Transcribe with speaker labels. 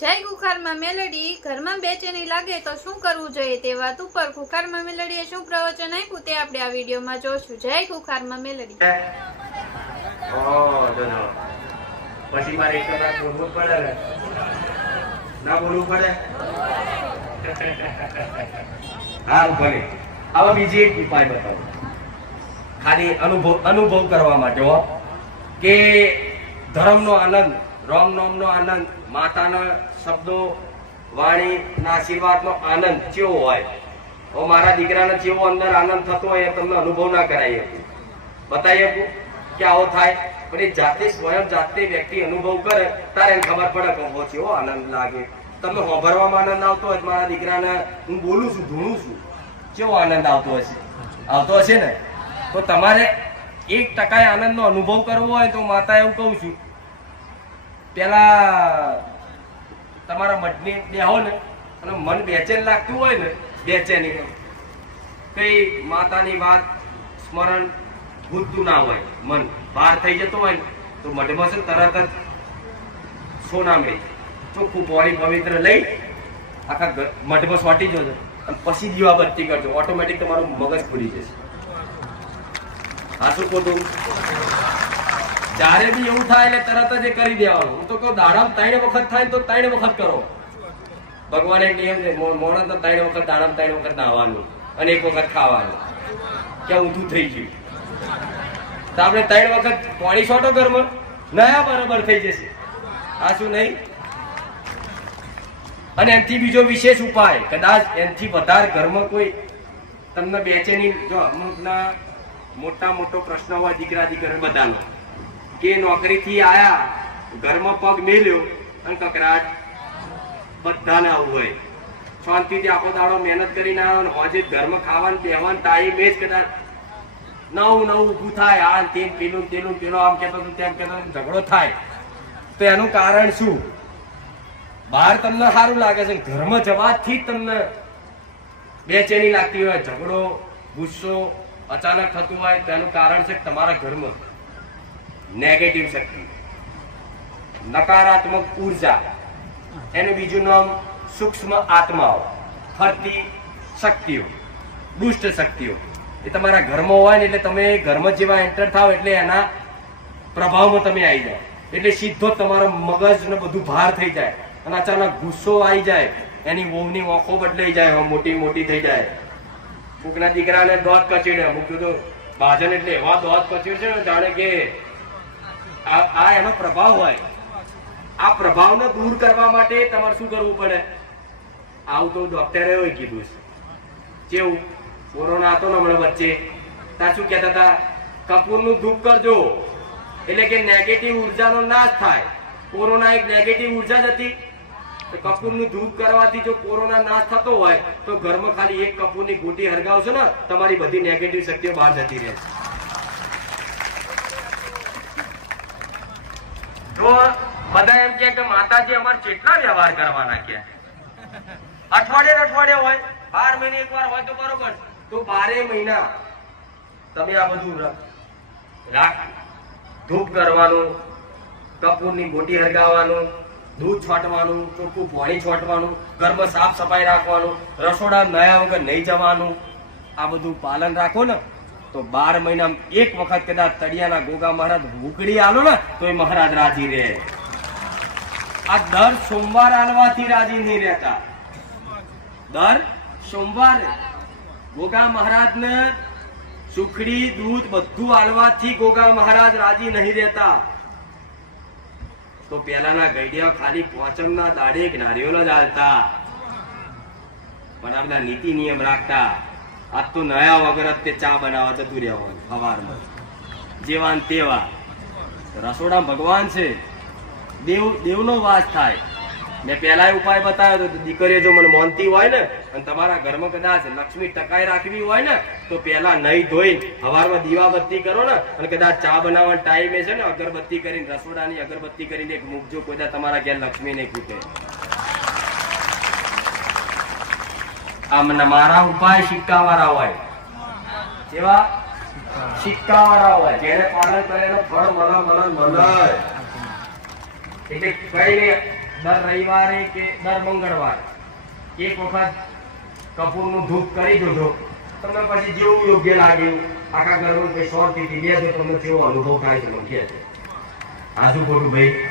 Speaker 1: જય કુખારમાં મેલડી, ઘરમાં બેચેની લાગે તો શું કરવું જોઈએ તે વાત ઉપર કુખારમાં મેલડીએ શું પ્રવચન આપ્યું તે આપણે આ વિડીયોમાં જોશું. જય કુખારમાં મેલડી.
Speaker 2: પછી મારે એક કલાક બોલવું પડે ના બોલવું પડે? હા ભલે. હવે બીજી એક ઉપાય બતાવો. ખાલી અનુભવ અનુભવ કરવા માટે કે ધર્મનો આનંદ રામ નામનો આનંદ, માતાના શબ્દો વાણીના આશીર્વાદનો આનંદ કેવો હોય? હવે મારા દીકરાને જેવો અંદર આનંદ થતો હોય એ તમને અનુભવ ના કરાવી શકું બતાવી શકું કે આવો થાય. પણ એ જાતે સ્વયં જાતે વ્યક્તિ અનુભવ કરે, તારે એને ખબર પડે કે હો કેવો આનંદ લાગે. તમને હોભરવામાં આનંદ આવતો હોય મારા દીકરાને હું બોલું છું, ધૂણું છું. કેવો આનંદ આવતો હશે? આવતો હશે ને? તો તમારે એક ટકા આનંદનો અનુભવ કરવો હોય તો માતા એવું કહું છું પેલા તમારા મઢની બેહો ને, અને મન બેચેન લાગતું હોય ને, બેચેની કઈ માતાની વાત સ્મરણ ભૂતતું ના હોય, મન બહાર થઈ જતું હોય ને, તો મઢમાં તરત જ સોનામણી ચોખ્ખું પોણી પવિત્ર લઈ આખા મઢમાં સોટી જજો અને પછી દીવાબત્તી કરજો. ઓટોમેટિક તમારું મગજ ખુલી જશે. હા શું ખોટું. જ્યારે બી એવું થાય એટલે તરત જ કરી દેવાનું. હું તો કહું, દાડામાં ત્રણ વખત થાય તો ત્રણ વખત કરો. ભગવાન એક નિયમ છે મોણસ તો ત્રણ વખત, દાડામાં ત્રણ વખત નાહવાનું અને એક વખત ખાવાનું. ક્યાં ઊંધું થઈ ગયું. તો આપણે ત્રણ વખત પાણી છોટો ઘરમાં. નયા બરાબર થઈ જશે. આ શું નહીં? અને એનાથી બીજો વિશેષ ઉપાય, કદાચ એનથી વધારે ઘરમાં કોઈ તમને બેચેની જો અમુકના મોટા મોટો પ્રશ્ન હોય દીકરા દીકરા બધાનો. કે નોકરીથી આયા ઘરમાં પગ મેલ્યો અને કકરાટ બધાને આવું હોય. શાંતિથી આખો દાડો મહેનત કરીને આવ્યો ને હોજે ઘરમાં ખાવાનું બેહવાનું ટાઈમ એ જ કદાચ નવું નવું ઊભું થાય. આ તેમ પેલું પેલું આમ કહેતો હતો, તેમ કહેતો હતો, ઝઘડો થાય. તો એનું કારણ શું? બહાર તમને સારું લાગે છે ઘરમાં જવાથી જ તમને બેચેની લાગતી હોય ઝઘડો ગુસ્સો અચાનક થતું હોય તેનું કારણ છે તમારા ઘરમાં નેગેટિવ શક્તિ. નકારાત્મક ઊર્જા. એનું બીજું નામ સૂક્ષ્મ આત્માઓ. ફરતી શક્તિઓ. દુષ્ટ શક્તિઓ. એ તમારા ઘરમાં હોય ને એટલે તમે ઘરમાં જેવા એન્ટર થાવ એટલે એના પ્રભાવમાં તમે આવી જાઓ. એટલે સીધો તમારો મગજને બધું ભાર થઈ જાય. અને અચાનક ગુસ્સો આવી જાય. એની વહુની ઓંખો બદલાઈ જાય મોટી મોટી થઈ જાય. કોકના દીકરાને દોત કચીડે મૂક્યું કીધું બાજન એટલે એવા દોત કચ્યું ને જાણે કે આ એનો પ્રભાવ હોય. આ પ્રભાવને દૂર કરવા માટે તમારે શું કરવું પડે? આવું તો ડોક્ટરે કીધું છે. કેવું? કોરોના હતો ને હમણાં વચ્ચે. ત્યાં શું કહેતા હતા? કપૂરનું ધૂપ કરજો. એટલે કે નેગેટિવ ઉર્જાનો નાશ થાય. કોરોના એક નેગેટિવ ઊર્જા જ હતી. કપૂરનું ધૂપ કરવાથી જો કોરોના નાશ થતો હોય, તો ઘરમાં ખાલી એક કપૂરની ગોટી હરગાવશો ને, તમારી બધી નેગેટિવ શક્તિઓ બહાર જતી રહેશે. તો બધા એમ કે માતાજી અમારે કેટલા વ્યવહાર કરવાના કે અઠવાડિયે અઠવાડિયે હોય, બાર મહિને એકવાર હોય તો બરોબર. તો બારે મહિના તમે આ બધું રાખ, ધૂપ કરવાનું, કપૂરની મોટી હરગાવવાનું દૂધ છોટવાનું, ચોખ્ખું પાણી છોટવાનું, ઘરમાં સાફ સફાઈ રાખવાનું, રસોડા નયા વગર નહીં જવાનું. આ બધું પાલન રાખો ને. તો બાર મહિનામાં એક વખત કદાચ તળિયાના ગોગા મહારાજ ઉકડી આલો ને તો એ મહારાજ રાજી રહે. આ દર સોમવાર આલવાથી રાજી નહીં રહેતા. દર સોમવાર ગોગા મહારાજને સુખડી, દૂધ બધું આલવાથી ગોગા મહારાજ રાજી નહીં રહેતા. તો પેલાના ગઈડિયા ખાલી પોચમના દાડે એક નારિયેળ જ હાલતા પણ આ બધા નીતિ નિયમ રાખતા. આજ તો નયા વગર જ તે ચા બનાવવા જતું રહ્યા હોય સવારમાં જેવા ને તેવા. રસોડા ભગવાન છે. દેવ, દેવનો વાસ થાય. મેં પહેલા ઉપાય બતાવ્યો તો દીકરીએ જો મને મોનતી હોય ને, અને તમારા ઘરમાં કદાચ લક્ષ્મી ટકાઈ રાખવી હોય ને, તો પહેલા નહીં ધોઈ હવારમાં દીવાબત્તી કરો ને, અને કદાચ ચા બનાવવાનો ટાઈમે છે ને, અગરબત્તી કરીને, રસોડાની અગરબત્તી કરીને એક મૂકજો કોઈ તમારા ઘેર લક્ષ્મી નહીં ખૂટે આ મારા ઉપાય સિક્કા વાળા હોય. કેવા સિક્કા વાળા હોય. જેને પાલન કરે એનો ફળ મળે મળે મળે. એટલે કઈ દર રવિવારે કે દર મંગળવારે એક વખત કપૂરનું ધૂપ કરી જોજો તમને પછી જેવું યોગ્ય લાગ્યું. આખા ઘરમાં કઈ શાંતિથી બેસો તમને કેવો અનુભવ થાય છે, મને કે આજુ ખોટું ભાઈ